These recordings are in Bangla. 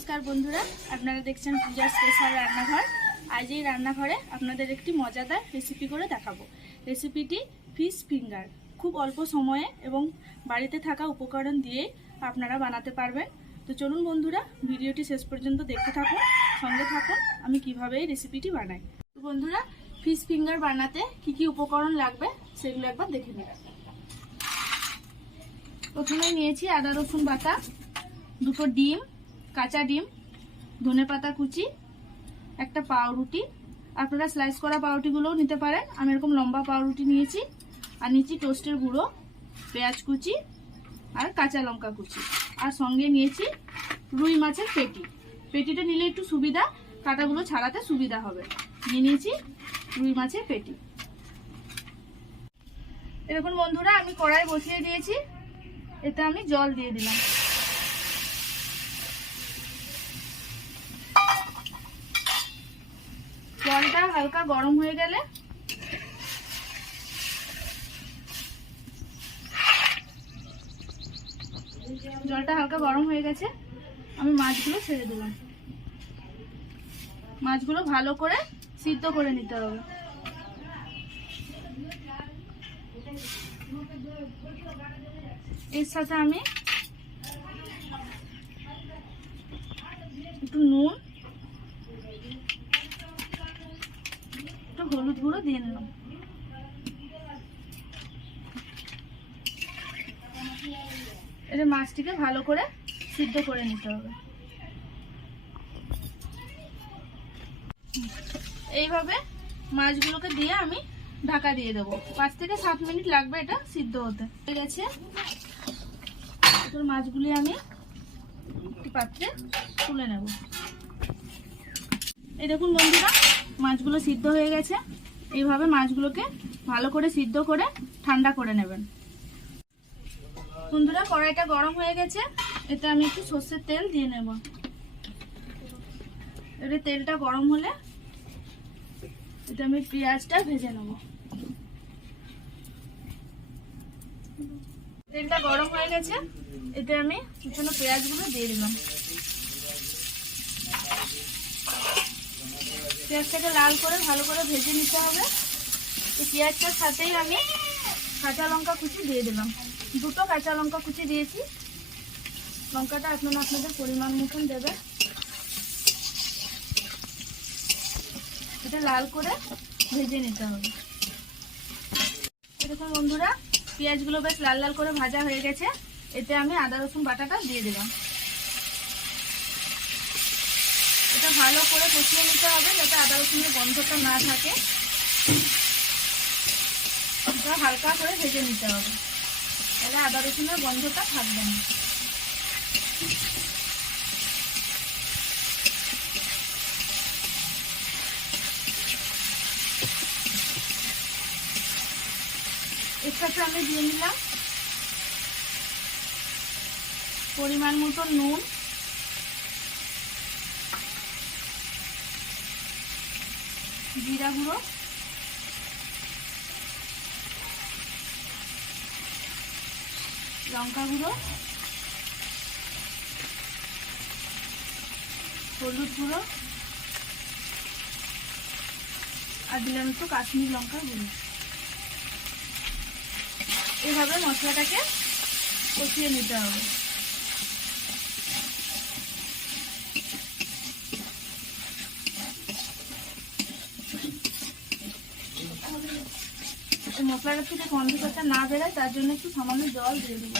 नमस्कार बंधुरा आपनारा देखছেন পূজা স্পেশাল রান্নাঘর। আজ এই রান্নাঘরে আপনাদের একটি মজাদার রেসিপি করে দেখাবো। রেসিপিটি ফিশ ফিঙ্গার। খুব অল্প সময়ে এবং বাড়িতে থাকা উপকরণ দিয়ে আপনারা বানাতে পারবেন। তো চলুন বন্ধুরা ভিডিওটি শেষ পর্যন্ত দেখতে থাকুন, সঙ্গে থাকুন আমি কিভাবে এই রেসিপিটি বানাই। তো বন্ধুরা ফিশ ফিঙ্গার বানাতে কি কি উপকরণ লাগবে সেগুলো একবার দেখে নিন। প্রথমে নিয়েছি আদা রসুন বাটা, দুটো ডিম, কাঁচা ডিম, ধনেপাতা কুচি, একটা পাউরুটি। আপনারা স্লাইস করা পাউরুটিগুলোও নিতে পারেন, আমি এরকম লম্বা পাউরুটি নিয়েছি। আর নিয়েছি টোস্টের গুঁড়ো, পেঁয়াজ কুচি আর কাঁচা লঙ্কা কুচি। আর সঙ্গে নিয়েছি রুই মাছের পেটি। পেটিটা নিলে একটু সুবিধা, কাঁটাগুলো ছাড়াতে সুবিধা হবে। নিয়েছি রুই মাছের পেটি। এরকম বন্ধুরা আমি কড়াই বসিয়ে দিয়েছি, এতে আমি জল দিয়ে দিলাম। জলটা হালকা গরম হয়ে গেলে আমি মাছগুলো ছেড়ে দিলাম। মাছগুলো ভালো করে সিদ্ধ করে নিতে হবে। এর সাথে আমি একটু নুন, একটু হলুদ গুঁড়ো দিয়ে নিলাম। এটা মাছটিকে ভালো করে সিদ্ধ করে নিতে হবে। এইভাবে মাছগুলোকে দিয়ে আমি ঢাকা দিয়ে দেবো। 5 থেকে 7 মিনিট লাগবে এটা সিদ্ধ হতে। হয়ে গেছে, মাছগুলি আমি একটি পাত্রে তুলে নেব। এই দেখুন বন্ধুরা মাছগুলো সিদ্ধ হয়ে গেছে। এইভাবে মাছগুলোকে ভালো করে সিদ্ধ করে ঠান্ডা করে নেবেন। বন্ধুরা কড়াইটা গরম হয়ে গেছে, এতে আমি একটু সর্ষের তেল দিয়ে নেব। এতে তেলটা গরম হলে এতে আমি পেঁয়াজটা ভেজে নেব। তেলটা গরম হয়ে গেছে, এতে আমি কুচানো পেঁয়াজগুলো দিয়ে দিলাম। পেঁয়াজটাকে লাল করে ভালো করে ভেজে নিতে হবে। এই পেঁয়াজটার সাথেই আমি কাঁচা লঙ্কা কুচি দিয়ে দিলাম। 2টো কাঁচা লঙ্কা কুচি দিয়েছি। লঙ্কাটা আপনারা আপনাদের পরিমাণ মতন দেবেন। এটা লাল করে ভেজে নিতে হবে। এরকম বন্ধুরা পেঁয়াজগুলো বেশ লাল লাল করে ভাজা হয়ে গেছে, এতে আমি আদা রসুন বাটাটা দিয়ে দিলাম। এটা ভালো করে কষিয়ে নিতে হবে যাতে আদা রসুনের গন্ধটা না থাকে। এটা হালকা করে ভেজে নিতে হবে, তাহলে আদা রসুনের গন্ধটা থাকবে না। এর সাথে আমি দিয়ে নিলাম পরিমাণ মতো নুন, জিরা গুঁড়ো, লঙ্কা গুঁড়ো, হলুদ গুঁড়ো আর দিলাম একটু কাশ্মীরি লঙ্কা গুঁড়ো। এভাবে মশলাটাকে কষিয়ে নিতে হবে। মশলাটা থেকে গন্ধটা না বেরোয় তার জন্য একটু সামান্য জল দিয়ে দেব।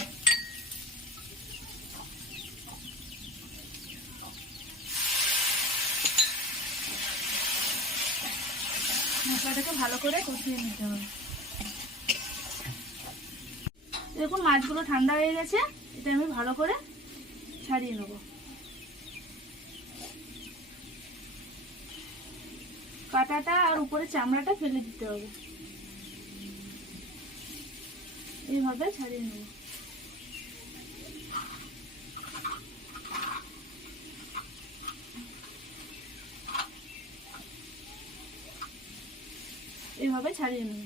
মশলাটাকে ভালো করে কষিয়ে নিতে হবে। দেখুন মাছগুলো ঠান্ডা হয়ে গেছে, এটা আমি ভালো করে ছাড়িয়ে নেব। কাঁটাটা আর উপরে চামড়াটা ফেলে দিতে হবে। এইভাবে ছাড়িয়ে নেব। এইভাবে ছাড়িয়ে নেব।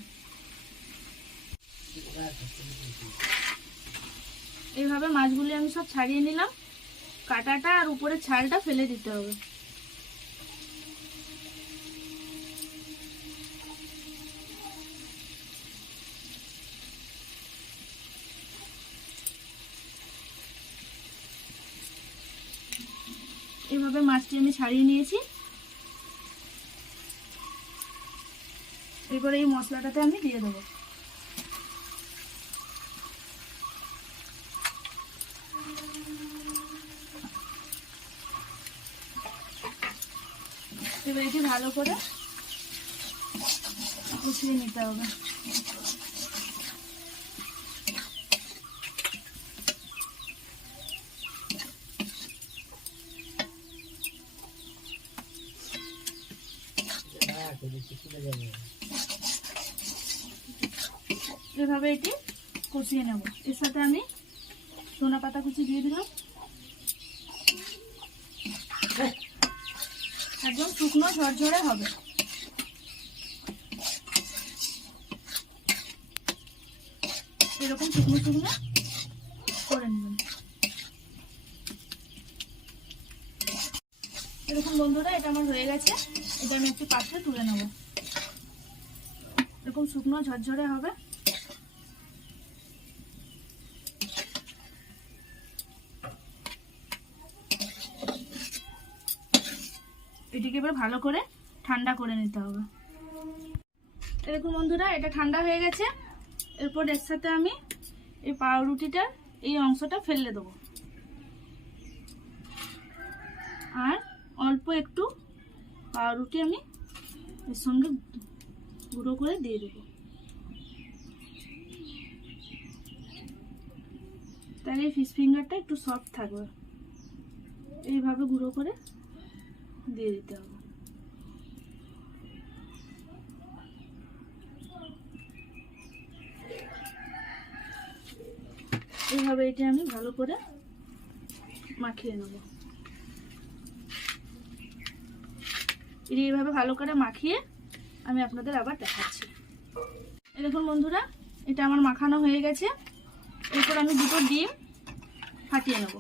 এইভাবে মাছগুলি আমি সব ছাড়িয়ে নিলাম। কাঁটাটা আর উপরে ছালটা ফেলে দিতে হবে। এইভাবে মাছটি আমি ছাড়িয়ে নিয়েছি। এরপরে এই মশলাটাতে আমি দিয়ে দেবো। এবার এটি ভালো করে কষিয়ে নিতে হবে। এভাবে এটি কষিয়ে নেব। এর সাথে আমি ধনেপাতা কুচি দিয়ে দিলাম। একদম শুকনো ঝরঝরে হবে। এরকম শুকনো শুকনো করে নেবেন। এরকম বন্ধুরা এটা আমার হয়ে গেছে। এটা আমি একটি পাত্রে তুলে নেব। এরকম শুকনো ঝরঝরে হবে। এটিকে এবার ভালো করে ঠান্ডা করে নিতে হবে। এরকম বন্ধুরা এটা ঠান্ডা হয়ে গেছে। এরপর এর সাথে আমি এই পাউরুটিটার এই অংশটা ফেলে দেবো আর অল্প একটু পাউরুটি আমি এর সঙ্গে গুঁড়ো করে দিয়ে দেবো। তাহলে এই ফিশ ফিঙ্গারটা একটু সফট থাকবে। এইভাবে গুঁড়ো করে দিয়ে দিতে হবে। এইভাবে এটা আমি ভালো করে মাখিয়ে নেব। এইভাবে ভালো করে মাখিয়ে আমি আপনাদের আবার দেখাচ্ছি। দেখুন বন্ধুরা এটা আমার মাখানো হয়ে গেছে। এরপর আমি দুটো ডিম ফাটিয়ে নেব।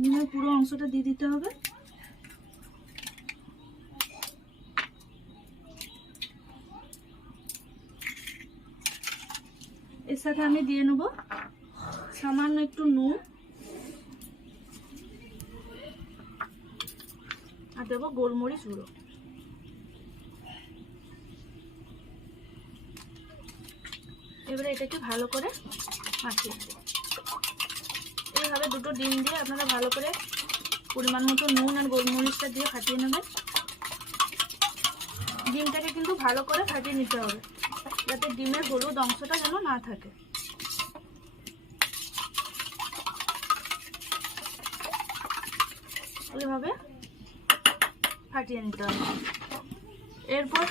ডিমের পুরো অংশটা দিয়ে দিতে হবে। এর সাথে আমি দিয়ে নেব সামান্য একটু নুন আর দেবো গোলমরিচ গুঁড়ো। এবারে এটাকে ভালো করে মাখিয়ে নেব। এইভাবে দুটো ডিম দিয়ে আপনারা ভালো করে পরিমাণ মতো নুন আর গোলমরিচটা দিয়ে ফাটিয়ে নেবেন। ডিমটাকে কিন্তু ভালো করে ফাটিয়ে নিতে হবে যাতে ডিমের হলুদ অংশটা যেন না থাকে। এইভাবে ফাটিয়ে নিতে হবে। এরপর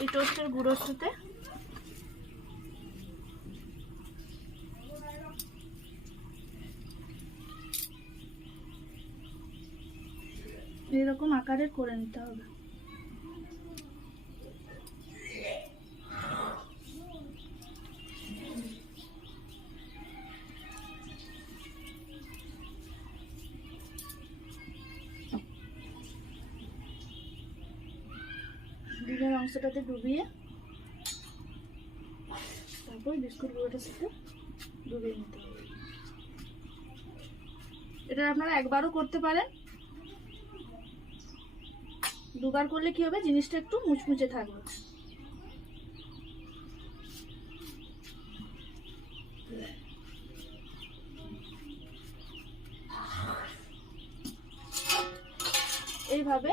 এই টোস্টের গুঁড়োর সাথে এরকম আকারের করে নিতে হবে। ডিমের অংশটাতে ডুবিয়ে তারপর বিস্কুট গুঁড়োটার সাথে ডুবিয়ে নিতে হবে। এটা আপনারা একবারও করতে পারেন। দুবার করলে কি হবে জিনিসটা একটু মুচমুচে থাকবে। এইভাবে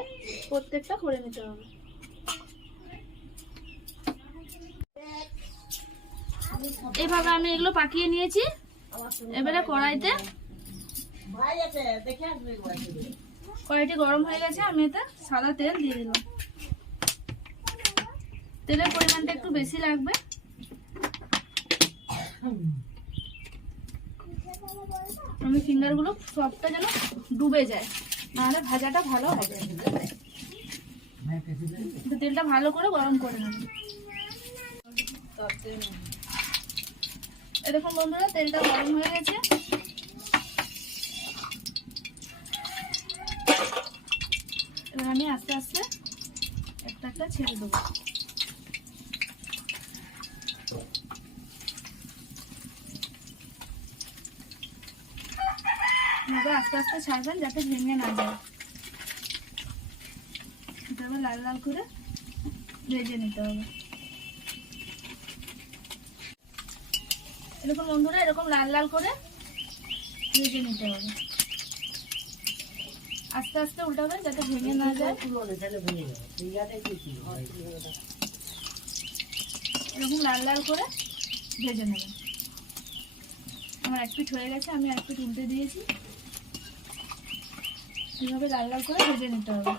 প্রত্যেকটা করে নিতে হবে। এইভাবে আমি এগুলো পাকিয়ে নিয়েছি। এবারে কড়াইতে কড়াইটি গরম হয়ে গেছে। আমি এতে সাদা তেল দিয়ে দিলাম। তেলের পরিমাণটা একটু বেশি লাগবে। আমি ফিঙ্গারগুলো সবটা যেন ডুবে যায়, নাহলে ভাজাটা ভালো হবে। তেলটা ভালো করে গরম করে নেব। এরকম বন্ধুরা তেলটা গরম হয়ে গেছে। এবার আমি আস্তে আস্তে একটা একটা ছেড়ে দেবো। আস্তে আস্তে ছাড়বেন যাতে ভেঙে না যায়। এভাবে লাল লাল করে ভেজে নিতে হবে। এরকম বন্ধুরা এরকম লাল লাল করে ভেজে নিতে হবে। আস্তে আস্তে উল্টাবেন যাতে ভেঙে না যায়। এরকম লাল লাল করে ভেজে নেবেন। আমার এক পিঠ হয়ে গেছে, আমি এক পিঠ উল্টে দিয়েছি। এইভাবে লাল লাল করে ভেজে নিতে হবে।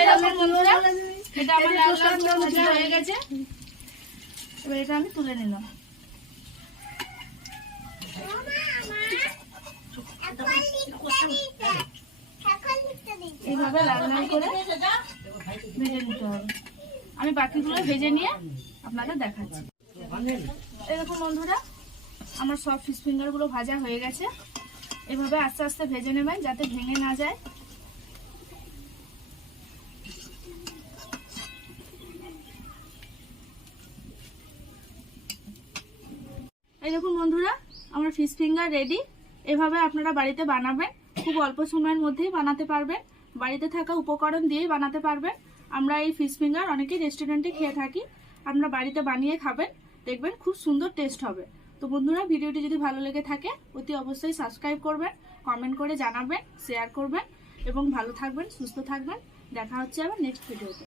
এটা আমার লাল লাল করে ভাজা হয়ে গেছে। এবার এটা আমি তুলে নিলাম। এইভাবে লাল লাল করে ভেজে নিতে হবে। আমি বাকিগুলো ভেজে নিয়ে আপনাদের দেখাচ্ছি। এরকম বন্ধুরা আমার সব ফিশ ফিঙ্গার গুলো ভাজা হয়ে গেছে। এভাবে আস্তে আস্তে ভেজে নেবেন যাতে ভেঙে না যায়। এই দেখুন বন্ধুরা আমার ফিশ ফিঙ্গার রেডি। এভাবে আপনারা বাড়িতে বানাবেন, খুব অল্প সময়ের মধ্যেই বানাতে পারবেন। বাড়িতে থাকা উপকরণ দিয়েই বানাতে পারবেন। আমরা এই ফিশ ফিঙ্গার অনেকেই রেস্টুরেন্টে খেয়ে থাকি। আপনারা বাড়িতে বানিয়ে খাবেন, দেখবেন খুব সুন্দর টেস্ট হবে। তো বন্ধুরা ভিডিওটি যদি ভালো লেগে থাকে অতি অবশ্যই সাবস্ক্রাইব করবেন, কমেন্ট করে জানাবেন, শেয়ার করবেন এবং ভালো থাকবেন, সুস্থ থাকবেন। দেখা হচ্ছে আবার নেক্সট ভিডিওতে।